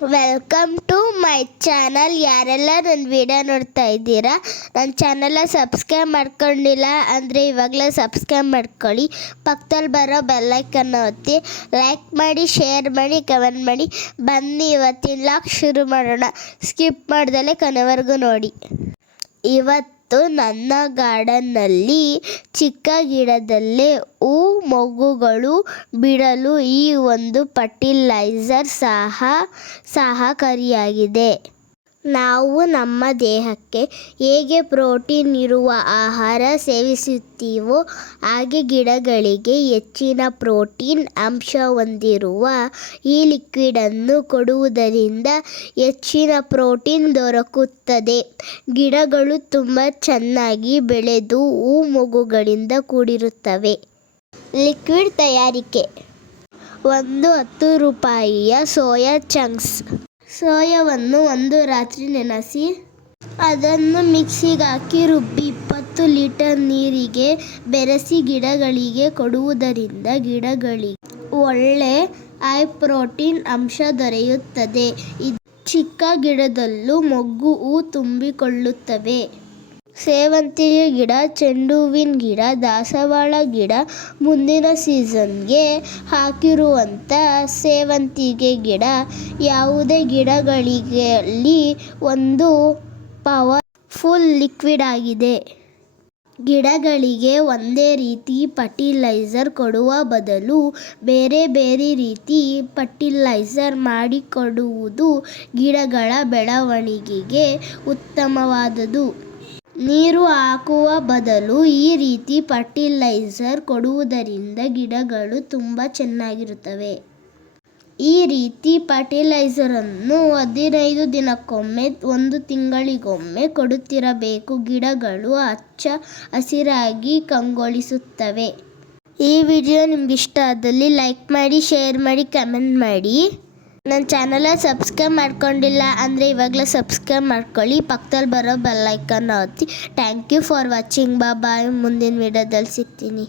Welcome to my channel ಯಾರೆಲ್ಲ ನನ್ನ video ನೋಡ್ತಾ ಇದ್ದೀರಾ, ನನ್ನ ಚಾನಲ್ನ ಸಬ್ಸ್ಕ್ರೈಬ್ ಮಾಡ್ಕೊಂಡಿಲ್ಲ ಅಂದರೆ ಇವಾಗಲೇ ಸಬ್ಸ್ಕ್ರೈಬ್ ಮಾಡ್ಕೊಳ್ಳಿ. ಪಕ್ಕದಲ್ಲಿ ಬರೋ ಬೆಲ್ಲೈಕನ್ನ ಒತ್ತಿ ಲೈಕ್ ಮಾಡಿ ಶೇರ್ ಮಾಡಿ ಕಮೆಂಟ್ ಮಾಡಿ. ಬನ್ನಿ, ಇವತ್ತಿನ ಲಾಕ್ ಶುರು ಮಾಡೋಣ. ಸ್ಕಿಪ್ ಮಾಡ್ದಲೇ ಕೊನೆವರೆಗೂ ನೋಡಿ. ಇವತ್ತು ನನ್ನ ಗಾರ್ಡನ್ನಲ್ಲಿ ಚಿಕ್ಕ ಗಿಡದಲ್ಲೇ ಮೊಗ್ಗುಗಳು ಬಿಡಲು ಈ ಒಂದು ಫರ್ಟಿಲೈಸರ್ ಸಹ ಸಹಕಾರಿಯಾಗಿದೆ. ನಾವು ನಮ್ಮ ದೇಹಕ್ಕೆ ಹೇಗೆ ಪ್ರೋಟೀನ್ ಇರುವ ಆಹಾರ ಸೇವಿಸುತ್ತೀವೋ, ಹಾಗೆ ಗಿಡಗಳಿಗೆ ಹೆಚ್ಚಿನ ಪ್ರೋಟೀನ್ ಅಂಶ ಹೊಂದಿರುವ ಈ ಲಿಕ್ವಿಡನ್ನು ಕೊಡುವುದರಿಂದ ಹೆಚ್ಚಿನ ಪ್ರೋಟೀನ್ ದೊರಕುತ್ತದೆ. ಗಿಡಗಳು ತುಂಬ ಚೆನ್ನಾಗಿ ಬೆಳೆದು ಹೂ ಮೊಗ್ಗುಗಳಿಂದ ಕೂಡಿರುತ್ತವೆ. ಲಿಕ್ವಿಡ್ ತಯಾರಿಕೆ. ಒಂದು ಹತ್ತು ರೂಪಾಯಿಯ ಸೋಯಾ ಚಂಕ್ಸ್. ಸೋಯಾವನ್ನು ಒಂದು ರಾತ್ರಿ ನೆನೆಸಿ, ಅದನ್ನು ಮಿಕ್ಸಿಗೆ ಹಾಕಿ ರುಬ್ಬಿ ಇಪ್ಪತ್ತು ಲೀಟರ್ ನೀರಿಗೆ ಬೆರೆಸಿ ಗಿಡಗಳಿಗೆ ಕೊಡುವುದರಿಂದ ಗಿಡಗಳಿಗೆ ಒಳ್ಳೆ ಹೈ ಪ್ರೋಟೀನ್ ಅಂಶ ದೊರೆಯುತ್ತದೆ. ಇದು ಚಿಕ್ಕ ಗಿಡದಲ್ಲೂ ಮೊಗ್ಗು ಹೂ ತುಂಬಿಕೊಳ್ಳುತ್ತವೆ. ಸೇವಂತಿಗೆ ಗಿಡ ಚೆಂಡು ಹೂವಿನ ಗಿಡ, ದಾಸವಾಳ ಗಿಡ ಮುಂದಿನ ಸೀಸನ್ಗೆ ಹಾಕಿರುವಂಥ ಸೇವಂತಿಗೆ ಗಿಡ. ಯಾವುದೇ ಗಿಡಗಳಿಗೆ ಒಂದು ಪವರ್ಫುಲ್ ಲಿಕ್ವಿಡ್ ಆಗಿದೆ. ಗಿಡಗಳಿಗೆ ಒಂದೇ ರೀತಿ ಫರ್ಟಿಲೈಸರ್ ಕೊಡುವ ಬದಲು ಬೇರೆ ಬೇರೆ ರೀತಿ ಫರ್ಟಿಲೈಸರ್ ಮಾಡಿಕೊಡುವುದು ಗಿಡಗಳ ಬೆಳವಣಿಗೆಗೆ ಉತ್ತಮವಾದುದು ನೀರು ಹಾಕುವ ಬದಲು ಈ ರೀತಿ ಫರ್ಟಿಲೈಸರ್ ಕೊಡುವುದರಿಂದ ಗಿಡಗಳು ತುಂಬ ಚೆನ್ನಾಗಿರುತ್ತವೆ. ಈ ರೀತಿ ಫರ್ಟಿಲೈಸರನ್ನು ಹದಿನೈದು ದಿನಕ್ಕೊಮ್ಮೆ, ಒಂದು ತಿಂಗಳಿಗೊಮ್ಮೆ ಕೊಡುತ್ತಿರಬೇಕು. ಗಿಡಗಳು ಹಚ್ಚ ಹಸಿರಾಗಿ ಕಂಗೊಳಿಸುತ್ತವೆ. ಈ ವಿಡಿಯೋ ನಿಮ್ಗೆ ಇಷ್ಟ ಆದಲ್ಲಿ ಲೈಕ್ ಮಾಡಿ, ಶೇರ್ ಮಾಡಿ, ಕಮೆಂಟ್ ಮಾಡಿ. ನನ್ನ ಚಾನಲ ಸಬ್ಸ್ಕ್ರೈಬ್ ಮಾಡ್ಕೊಂಡಿಲ್ಲ ಅಂದರೆ ಇವಾಗಲೇ ಸಬ್ಸ್ಕ್ರೈಬ್ ಮಾಡ್ಕೊಳ್ಳಿ. ಪಕ್ಕದಲ್ಲಿ ಬರೋ ಬೆಲ್ಲೈಕನ್ನ ಒತ್ತಿ. Thank you for watching bye ಮುಂದಿನ ವಿಡಿಯೋದಲ್ಲಿ ಸಿಗ್ತೀನಿ.